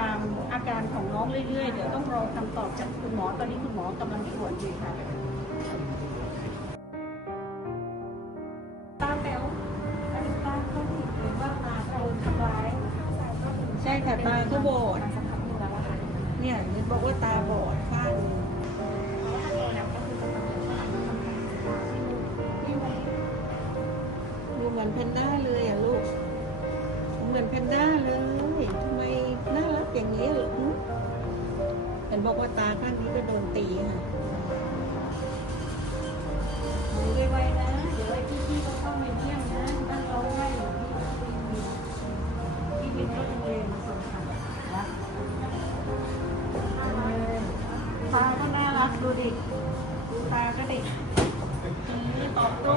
ามอาการของน้องเรื่อยๆเดี๋ยวต้องรอคำตอบจากคุณหมอตอนนี้คุณหมอกำลังตรวจอยู่ค่ะตาแป๋วตาเขาผิดหรือว่าตาโดนทำร้ายใช่ค่ะตาเขาบอดเนี่ยนี่บอกว่าตาบอดข้างดูเหมือนแพนด้าเลยอ่ะลูกเหมือนแพนด้าเลยทำไมน่ารักอย่างนี้เหรอเห็นบอกว่าตาข้างนี้ก็โดนตีค่ะดูไวๆนะเดี๋ยวไอ้พี่ๆก็เข้ามาเยี่ยมนะบ้านเราไม่หรอกพี่เป็นรถโรงเรียนมาส่งค่ะตาก็น่ารักดูดิดูตาก็ดิตอบโต้